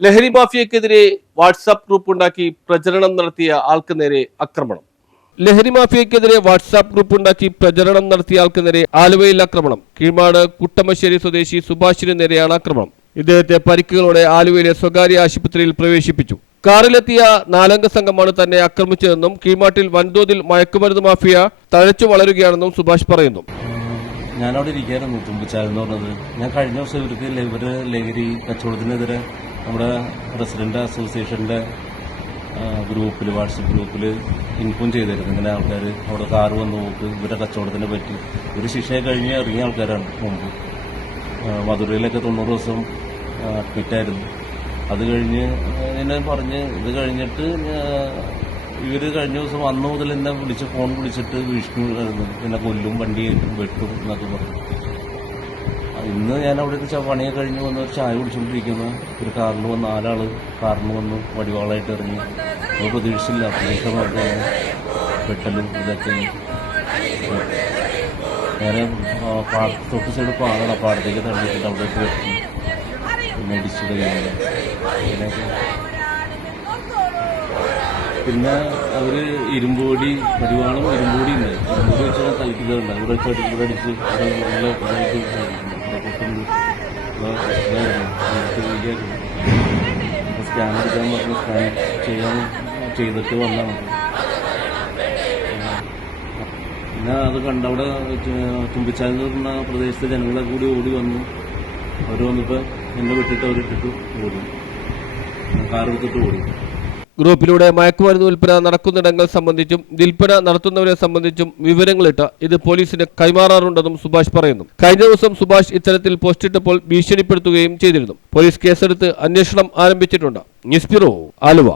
ലഹരി മാഫിയക്കെതിരെ WhatsApp group ഉണ്ടാക്കി പ്രചരണം നടത്തിയ ആൾക്ക് നേരെ ആക്രമണം. ലഹരി മാഫിയക്കെതിരെ വാട്സാപ്പ് ഗ്രൂപ്പ് ഉണ്ടാക്കി പ്രചരണം നടത്തിയ ആൾക്ക് നേരെ ആലുവയിൽ ആക്രമണം. കീഴ്മാട് കുട്ടമശ്ശേരി സ്വദേശി സുഭാഷിന് നേരെയാണ് ആക്രമണം. ഇദ്ദേഹത്തെ പരിക്കുകളോടെ ആലുവയിലെ സ്വകാര്യ ആശുപത്രിയിൽ പ്രവേശിപ്പിച്ചു. കാറിലെത്തിയ നാലംഗ സംഘമാണ് തന്നെ ആക്രമിച്ചതെന്നും കീഴ്മാട്ടിൽ വൻതോതിൽ മയക്കുമരുന്ന് മാഫിയ തഴച്ചു വളരുകയാണെന്നും സുഭാഷ് പറയുന്നു. ഞാനവിടെ ഇരിക്കായിരുന്നു തുമ്പിച്ചാലെന്ന് പറഞ്ഞത്. ഞാൻ കഴിഞ്ഞ ദിവസം ഇവർക്ക് ലഹരി കച്ചവടത്തിനെതിരെ നമ്മുടെ റെസിഡന്റ് അസോസിയേഷന്റെ ഗ്രൂപ്പിൽ വാട്സപ്പ് ഗ്രൂപ്പിൽ ഇൻഫോം ചെയ്തിരുന്നു. ഇങ്ങനെ ആൾക്കാർ അവിടെ കാറ് വന്ന് നോക്ക് ഇവരുടെ കച്ചവടത്തിനെ പറ്റി. ഒരു ശിക്ഷയെ കഴിഞ്ഞ് ഇറങ്ങിയ ആൾക്കാരാണ് മുമ്പ്. മധുരയിലൊക്കെ തൊണ്ണൂറ് ദിവസം അഡ്മിറ്റായിരുന്നു അത് കഴിഞ്ഞ് എന്നെ പറഞ്ഞ് ഇത് കഴിഞ്ഞിട്ട് ഇവർ കഴിഞ്ഞ ദിവസം അന്ന് മുതൽ എന്നെ വിളിച്ച് ഫോൺ വിളിച്ചിട്ട് ഭീഷണി പിന്നെ കൊല്ലും വണ്ടി കയറ്റും വെട്ടും എന്നൊക്കെ പറഞ്ഞു. ഇന്ന് ഞാൻ അവിടെ ഒരു പണിയെ കഴിഞ്ഞ് വന്ന് ചായ കുടിച്ചുകൊണ്ടിരിക്കുന്ന ഒരു കാറിൽ വന്ന് ആരാൾ കാറിന് വന്ന് വടിവാളായിട്ട് ഇറങ്ങി. നമ്മൾ പ്രതീക്ഷിച്ചില്ല. പ്രതീക്ഷമായിട്ട് പെട്ടെന്ന് ഇതൊക്കെ നേരെ തൊട്ട് സൈഡ് പാടാണ്. പാടത്തേക്ക് തള്ളിയിട്ട് അവിടെ വെട്ടി പിന്നെ ഇടിച്ചു കഴിയുന്നത് പിന്നെ അവർ ഇരുമ്പുപൊടി പരിവാളും ഇരുമ്പുപൊടി ഉണ്ട് ഇരുമ്പുപൊടി വെച്ചാൽ തളിക്കുന്നുണ്ട് വെച്ച് അടി- അടിച്ച് അവിടെ നല്ല സ്കാൻ എടുക്കാൻ പറഞ്ഞു സ്കാൻ ചെയ്യാൻ ചെയ്തിട്ട് വന്നാൽ മതി പിന്നെ അത് കണ്ട അവിടെ തുമ്പിച്ചാൽ പറഞ്ഞ പ്രദേശത്തെ ജനങ്ങളെ കൂടി ഓടി വന്നു അവർ വന്നപ്പോൾ എന്നെ വിട്ടിട്ട് അവരിട്ടിട്ട് ഓടി കാർ എടുത്തിട്ട് ഓടി ഗ്രൂപ്പിലൂടെ മയക്കുമരുന്ന് വിൽപ്പന നടക്കുന്നിടങ്ങൾ സംബന്ധിച്ചും വിൽപ്പന നടത്തുന്നവരെ സംബന്ധിച്ചും വിവരങ്ങളിട്ട് ഇത് പോലീസിന് കൈമാറാറുണ്ടെന്നും സുഭാഷ് പറയുന്നു. കഴിഞ്ഞ ദിവസം സുഭാഷ് ഇത്തരത്തിൽ പോസ്റ്റിട്ടപ്പോൾ ഭീഷണിപ്പെടുത്തുകയും ചെയ്തിരുന്നു. പോലീസ് കേസെടുത്ത് അന്വേഷണം ആരംഭിച്ചിട്ടുണ്ട്. News bureau Aluva.